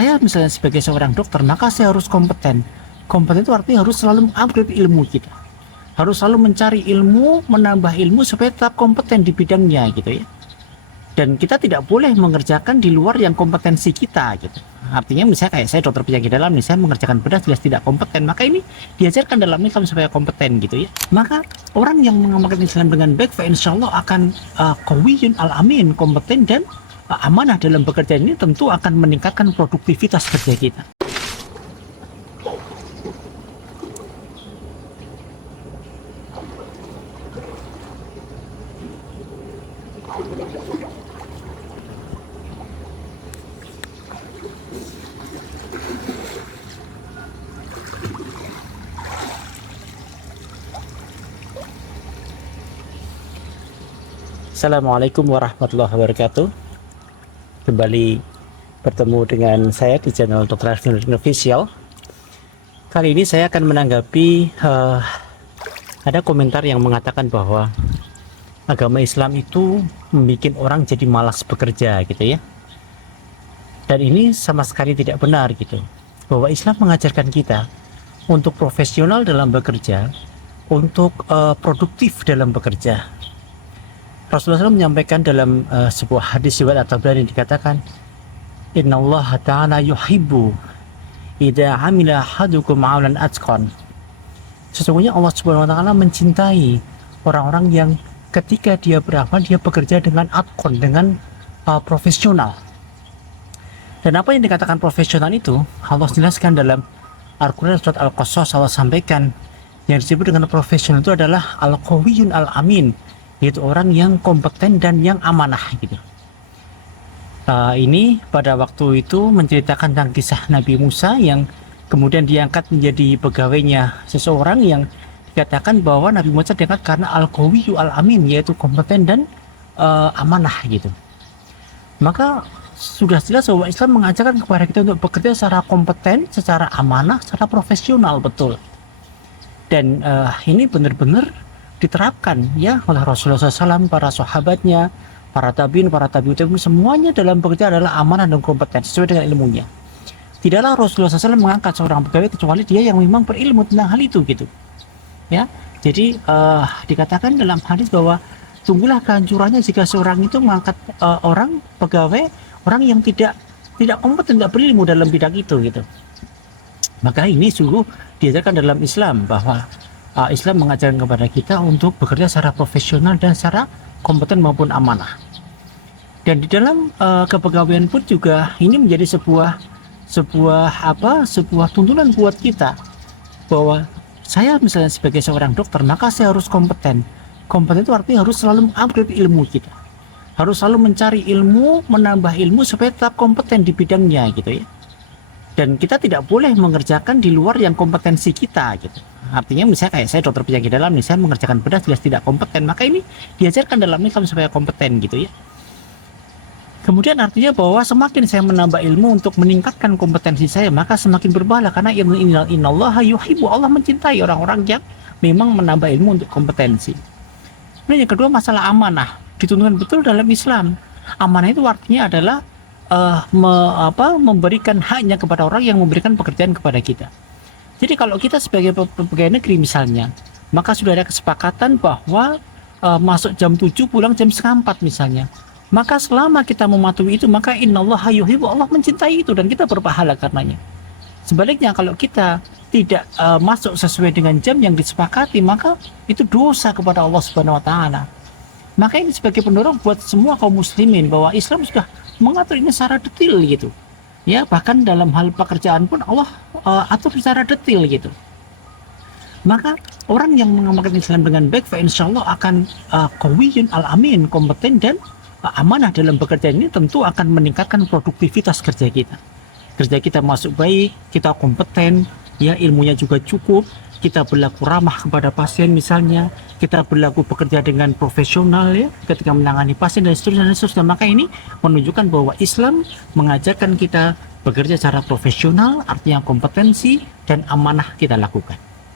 saya misalnya sebagai seorang dokter, maka saya harus kompeten. Kompeten itu artinya harus selalu mengupgrade ilmu kita. Harus selalu mencari ilmu, menambah ilmu supaya tetap kompeten di bidangnya gitu ya. Dan kita tidak boleh mengerjakan di luar yang kompetensi kita gitu. Artinya misalnya kayak saya dokter penyakit dalam nih, saya mengerjakan bedah jelas tidak kompeten, maka ini diajarkan dalam Islam supaya kompeten gitu ya. Maka orang yang mengamalkan Islam dengan baik, insya Allah akan qawiyun al-amin, kompeten dan amanah dalam bekerja. Ini tentu akan meningkatkan produktivitas kerja kita. Assalamualaikum warahmatullahi wabarakatuh. Kembali bertemu dengan saya di channel Dr. Arifin Official. Kali ini saya akan menanggapi ada komentar yang mengatakan bahwa agama Islam itu membuat orang jadi malas bekerja gitu ya. Dan ini sama sekali tidak benar gitu. Bahwa Islam mengajarkan kita untuk profesional dalam bekerja, untuk produktif dalam bekerja. Rasulullah SAW menyampaikan dalam sebuah hadis riwayat At-Tabrani yang dikatakan, Innallaha ta'ala yuhibbu idza 'amila ahadukum 'amalan atqan. Sesungguhnya Allah Subhanahu wa taala mencintai orang-orang yang ketika dia beramal, dia bekerja dengan atqan, dengan profesional. Dan apa yang dikatakan profesional itu Allah jelaskan dalam Al-Quran surat Al-Qasas. Allah sampaikan yang disebut dengan profesional itu adalah al-qawiyun al-amin, yaitu orang yang kompeten dan yang amanah gitu. Ini pada waktu itu menceritakan tentang kisah Nabi Musa yang kemudian diangkat menjadi pegawainya seseorang yang dikatakan bahwa Nabi Musa diangkat karena al-qawiyyu al-amin, yaitu kompeten dan amanah gitu. Maka sudah jelas bahwa Islam mengajarkan kepada kita untuk bekerja secara kompeten, secara amanah, secara profesional betul. Dan ini benar-benar diterapkan ya oleh Rasulullah SAW, para sahabatnya, para tabi'in, para tabi'ut tabi'in, semuanya dalam bekerja adalah amanah dan kompeten sesuai dengan ilmunya. Tidaklah Rasulullah SAW mengangkat seorang pegawai kecuali dia yang memang berilmu tentang hal itu gitu ya. Jadi dikatakan dalam hadis bahwa tunggulah kehancurannya jika seorang itu mengangkat orang pegawai, orang yang tidak kompeten, tidak berilmu dalam bidang itu gitu. Maka ini sungguh diajarkan dalam Islam bahwa Islam mengajarkan kepada kita untuk bekerja secara profesional dan secara kompeten maupun amanah. Dan di dalam kepegawaian pun juga ini menjadi sebuah tuntunan buat kita bahwa saya misalnya sebagai seorang dokter, maka saya harus kompeten. Kompeten itu artinya harus selalu mengupgrade ilmu kita. Harus selalu mencari ilmu, menambah ilmu supaya tetap kompeten di bidangnya gitu ya. Dan kita tidak boleh mengerjakan di luar yang kompetensi kita gitu. Artinya misalnya kayak saya dokter penyakit dalam nih, saya mengerjakan bedah jelas tidak kompeten, maka ini diajarkan dalam Islam supaya kompeten gitu ya. Kemudian artinya bahwa semakin saya menambah ilmu untuk meningkatkan kompetensi saya, maka semakin berpahala karena ilmu innallaha yuhibbu, Allah mencintai orang-orang yang memang menambah ilmu untuk kompetensi. Kemudian yang kedua, masalah amanah dituntutkan betul dalam Islam. Amanah itu artinya adalah memberikan haknya kepada orang yang memberikan pekerjaan kepada kita. Jadi kalau kita sebagai pegawai negeri misalnya, maka sudah ada kesepakatan bahwa masuk jam 7 pulang jam setengah 4 misalnya. Maka selama kita mematuhi itu, maka innallaha yuhibbu, Allah mencintai itu dan kita berpahala karenanya. Sebaliknya kalau kita tidak masuk sesuai dengan jam yang disepakati, maka itu dosa kepada Allah Subhanahu wa taala. Maka ini sebagai pendorong buat semua kaum muslimin bahwa Islam sudah mengatur ini secara detail gitu. Ya, bahkan dalam hal pekerjaan pun Allah atur secara detail gitu. Maka orang yang mengamalkan Islam dengan baik, insya Allah akan qawiyun al-amin, kompeten dan amanah dalam bekerja. Ini tentu akan meningkatkan produktivitas kerja kita. Kerja kita masuk baik, kita kompeten, ya ilmunya juga cukup, kita berlaku ramah kepada pasien misalnya, kita berlaku bekerja dengan profesional ya ketika menangani pasien dan seterusnya. Maka ini menunjukkan bahwa Islam mengajarkan kita bekerja secara profesional, artinya kompetensi dan amanah kita lakukan.